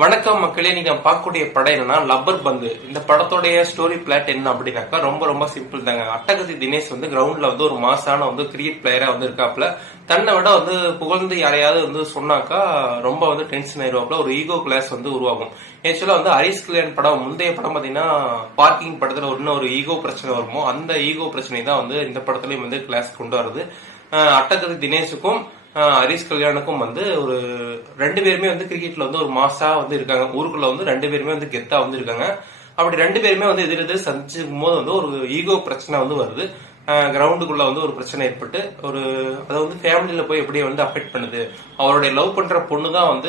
வணக்கம் மக்களே, நீங்க பார்க்கக்கூடிய படம் என்னன்னா லப்பர் பந்து. இந்த படத்தோடைய ஸ்டோரி பிளாட் என்ன அப்படின்னாக்கா ரொம்ப ரொம்ப சிம்பிள் தாங்க. அட்டகத்தி தினேஷ் கிரவுண்ட்ல ஒரு மாசான கிரிக்கெட் பிளேயரா இருக்காப்ல. தன்னை விட புகழ்ந்து யாரையாவது சொன்னாக்கா ரொம்ப டென்ஷன் ஆயிடுவாப்ல. ஒரு ஈகோ கிளாஸ் உருவாகும். ஆக்சுவலா ஹரிஸ் கல்யாண் படம் முந்தைய படம் பாத்தீங்கன்னா பார்க்கிங் படத்துல இன்னொரு ஈகோ பிரச்சனை வருமோ அந்த ஈகோ பிரச்சனை தான் இந்த படத்துலயும் கிளாஸ் கொண்டு வருது. அட்டகத்தி தினேஷுக்கும் ஹரிஸ் கல்யாணுக்கும் ஒரு ரெண்டு பேருமே கிரிக்கெட்ல ஒரு மாசா இருக்காங்க. ஊருக்குள்ள ரெண்டு பேருமே கெத்தா இருக்காங்க. அப்படி ரெண்டு பேருமே எதிரெதிர் சந்திச்சுக்கும் போது ஒரு ஈகோ பிரச்சனை வருது. கிரவுண்டுக்குள்ள ஒரு பிரச்சனை ஏற்பட்டு அதை ஃபேமிலியில போய் எப்படி அஃபெக்ட் பண்ணுது. அவருடைய லவ் பண்ற பொண்ணு தான்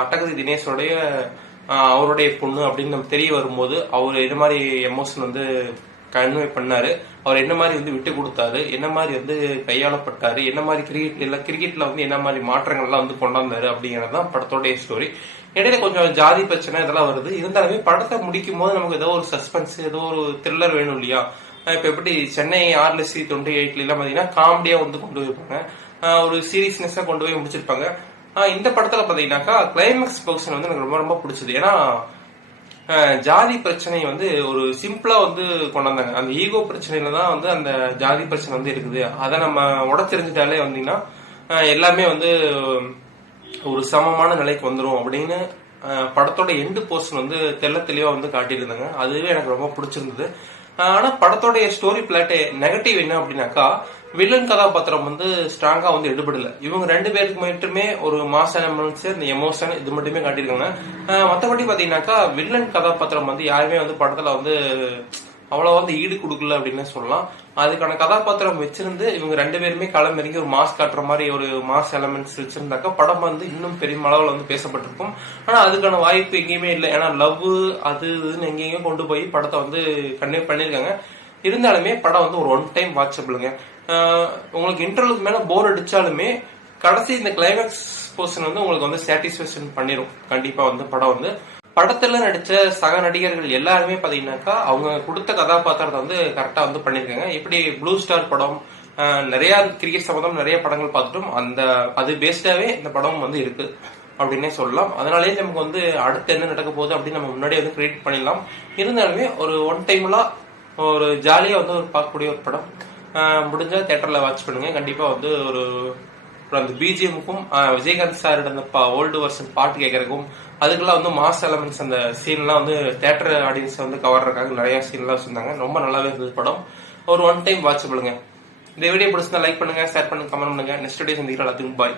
அட்டகத்தி தினேஷோடைய அவருடைய பொண்ணு அப்படின்னு நம்ம தெரிய வரும்போது அவர் என்ன மாதிரி எமோஷன் கன்வே பண்ணாரு, அவர் என்ன மாதிரி விட்டு கொடுத்தாரு, என்ன மாதிரி கையாளப்பட்டாரு, என்ன மாதிரி கிரிக்கெட்ல என்ன மாதிரி மாற்றங்கள்லாம் கொண்டாந்தாரு அப்படிங்கறதுதான் படத்தோடைய ஸ்டோரி. இடையில கொஞ்சம் ஜாதி பிரச்சனை இதெல்லாம் வருது. இருந்தாலுமே படத்தை முடிக்கும் போது நமக்கு ஏதோ ஒரு சஸ்பென்ஸ், ஏதோ ஒரு த்ரில்லர் வேணும் இல்லையா? இப்ப எப்படி சென்னை 6/28 எல்லாம் பாத்தீங்கன்னா காமெடியா கொண்டு போயிருப்பாங்க, ஒரு சீரியஸ்னஸா கொண்டு போய் முடிச்சிருப்பாங்க. இந்த படத்துல பாத்தீங்கன்னாக்கா கிளைமேக்ஸ் போர்ஷன் எனக்கு ரொம்ப ரொம்ப பிடிச்சது. ஏன்னா ஜாதி பிரச்சனை ஒரு சிம்பிளா கொண்டு வந்தாங்க. அந்த ஈகோ பிரச்சனையில தான் அந்த ஜாதி பிரச்சனை இருக்குது. அதை நம்ம உடச்செறிஞ்சிட்டாலே எல்லாமே ஒரு சமமான நிலைக்கு வந்துரும் அப்படின்னு படத்தோட எண்டு போர்ஷன் தெளிவா காட்டியிருந்தாங்க. அதுவே எனக்கு ரொம்ப பிடிச்சிருந்தது. ஆனா படத்தோடைய ஸ்டோரி பிளாட் நெகட்டிவ் என்ன அப்படின்னாக்கா, வில்லன் கதாபாத்திரம் ஸ்ட்ராங்கா எடுபடல. இவங்க ரெண்டு பேருக்கு மட்டுமே ஒரு மாஸ் எலமெண்ட்ஸ், இந்த எமோஷன் இது மட்டுமே காட்டியிருக்காங்க. மற்றபடி பாத்தீங்கன்னாக்கா வில்லன் கதாபாத்திரம் யாருமே படத்துல அவ்வளவு ஈடு கொடுக்கல அப்படின்னு சொல்லலாம். அதுக்கான கதாபாத்திரம் வச்சிருந்து இவங்க ரெண்டு பேருமே களம் இறங்கி ஒரு மாஸ் காட்டுற மாதிரி ஒரு மாஸ் எலமெண்ட்ஸ் வச்சிருந்தாக்கா படம் இன்னும் பெரிய அளவுல பேசப்பட்டிருக்கும். ஆனா அதுக்கான வாய்ப்பு எங்கேயுமே இல்லை. ஏன்னா லவ் அது இதுன்னு எங்கேயும் கொண்டு போய் படத்தை கன்வே பண்ணிருக்காங்க. இருந்தாலுமே படம் ஒரு ஒன் டைம் வாட்சபிளுங்க. உங்களுக்கு இன்டர்வலுக்கு மேல போர் அடிச்சாலுமே கடைசி இந்த கிளைமேக்ஸ் போர்ஷன் உங்களுக்கு சாட்டிஸ்பேக்ஷன் பண்ணிரும். கண்டிப்பா படம் படத்துல நடிச்ச சக நடிகர்கள் எல்லாருமே பாத்தீங்கன்னாக்கா அவங்க கொடுத்த கதாபாத்திரத்தை கரெக்டா பண்ணிருக்காங்க. இப்படி ப்ளூ ஸ்டார் படம், நிறைய கிரிக்கெட் சம்பந்தம் நிறைய படங்கள் பார்த்துட்டோம். அது பேஸ்டாவே இந்த படம் இருக்கு அப்படின்னே சொல்லலாம். அதனாலேயே நமக்கு அடுத்து என்ன நடக்க போகுது அப்படின்னு நம்ம முன்னாடியே கிரியேட் பண்ணிடலாம். இருந்தாலுமே ஒரு ஒன் டைம்ல ஒரு ஜாலியா பார்க்கக்கூடிய ஒரு படம். முடிஞ்சா தியேட்டர்ல வாட்ச் பண்ணுங்க. கண்டிப்பா ஒரு அந்த பிஜிஎமுக்கும் விஜயகாந்த் சார் அந்த ஓல்டு வெர்ஷன் பாட்டு கேட்கறதுக்கும் அதுக்கெல்லாம் மாஸ் எலமெண்ட்ஸ் அந்த சீன்லாம் தியேட்டர் ஆடியன்ஸ் கவர்றதுக்காக நிறைய சீன்லாம் வச்சிருந்தாங்க. ரொம்ப நல்லாவே இருந்தது படம். ஒரு ஒன் டைம் வாட்சபிளுங்க. இந்த வீடியோ பிடிச்சிருந்தா லைக் பண்ணுங்க, ஷேர் பண்ணுங்க, கமெண்ட் பண்ணுங்க. நெக்ஸ்ட் வீடியோ சந்திக்கிறோம். எல்லாத்துக்கும் பாய்.